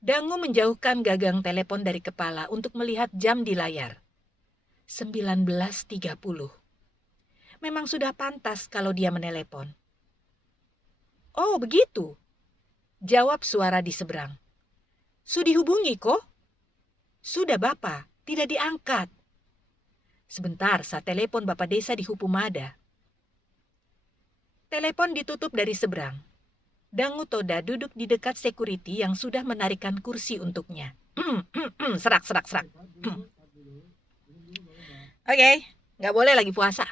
Dangu menjauhkan gagang telepon dari kepala untuk melihat jam di layar. 19.30. Memang sudah pantas kalau dia menelepon. Oh, begitu, jawab suara di seberang. Sudah dihubungi kok? Sudah Bapak, tidak diangkat. Sebentar, saya telepon Bapak Desa di Hupumada. Telepon ditutup dari seberang. Dangu Toda duduk di dekat security yang sudah menarikan kursi untuknya. Serak. Oke, nggak boleh lagi puasa.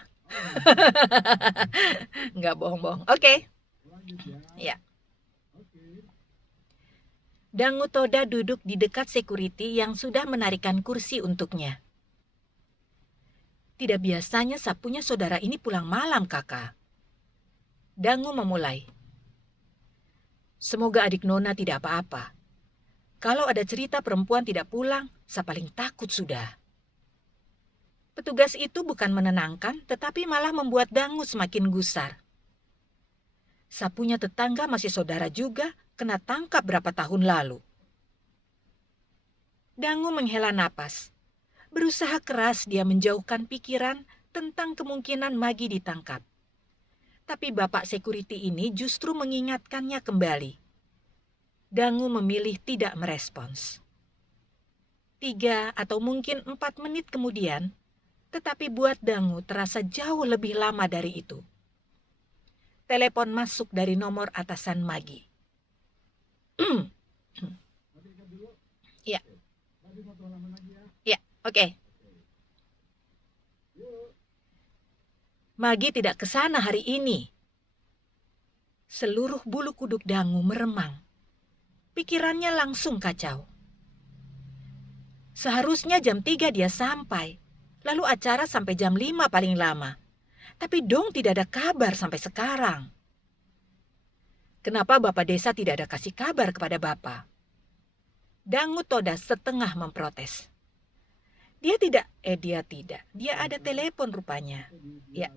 Nggak bohong-bohong. Oke. Ya. Dangu Toda duduk di dekat security yang sudah menarikan kursi untuknya. Tidak biasanya sapunya saudara ini pulang malam, Kakak. Dangu memulai. Semoga adik Nona tidak apa-apa. Kalau ada cerita perempuan tidak pulang, saya paling takut sudah. Petugas itu bukan menenangkan, tetapi malah membuat Dangu semakin gusar. Sapunya tetangga masih saudara juga, kena tangkap berapa tahun lalu. Dangu menghela napas. Berusaha keras dia menjauhkan pikiran tentang kemungkinan Magi ditangkap. Tapi bapak security ini justru mengingatkannya kembali. Dangu memilih tidak merespons. 3 atau mungkin 4 menit kemudian, tetapi buat Dangu terasa jauh lebih lama dari itu. Telepon masuk dari nomor atasan Magi. Ya. Ya, oke. Magi tidak ke sana hari ini. Seluruh bulu kuduk Dangu meremang. Pikirannya langsung kacau. Seharusnya jam 3 dia sampai. Lalu acara sampai jam 5 paling lama. Tapi dong tidak ada kabar sampai sekarang. Kenapa Bapak Desa tidak ada kasih kabar kepada Bapak? Dangu Toda setengah memprotes. Dia tidak. Dia ada telepon rupanya. Ya.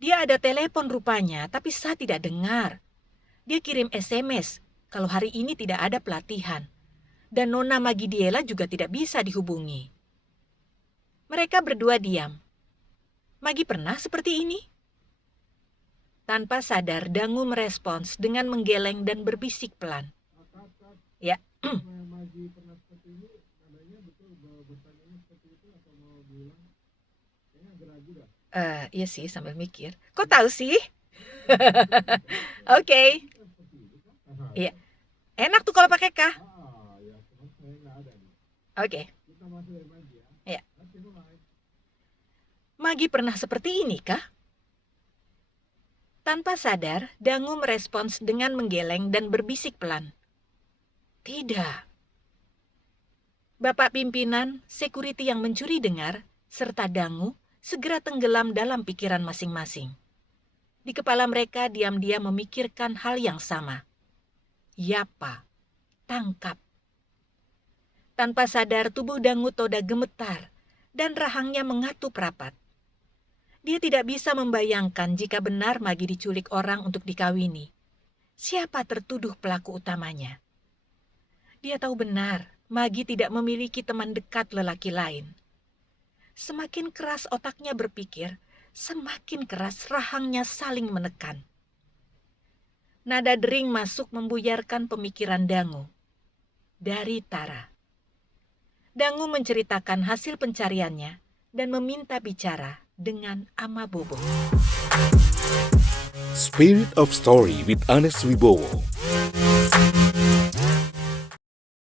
Dia ada telepon rupanya, tapi saya tidak dengar. Dia kirim SMS kalau hari ini tidak ada pelatihan. Dan Nona Magidiela juga tidak bisa dihubungi. Mereka berdua diam. Magi pernah seperti ini? Tanpa sadar, Dangu merespons dengan menggeleng dan berbisik pelan. Ya. Iya sih, sambil mikir. Kok tahu sih? Oke. Iya. Enak tuh kalau pakai K. Oke. Iya. Magi pernah seperti ini kah? Tanpa sadar, Dangu merespons dengan menggeleng dan berbisik pelan. Tidak. Bapak pimpinan, security yang mencuri dengar, serta Dangu segera tenggelam dalam pikiran masing-masing. Di kepala mereka diam-diam memikirkan hal yang sama. Yapa, tangkap. Tanpa sadar tubuh Dangu Toda gemetar dan rahangnya mengatup rapat. Dia tidak bisa membayangkan jika benar Magi diculik orang untuk dikawini. Siapa tertuduh pelaku utamanya? Dia tahu benar Magi tidak memiliki teman dekat lelaki lain. Semakin keras otaknya berpikir, semakin keras rahangnya saling menekan. Nada dering masuk membuyarkan pemikiran Dangu. Dari Tara. Dangu menceritakan hasil pencariannya dan meminta bicara dengan Ama Bobo. Spirit of Story with Anes Wibowo.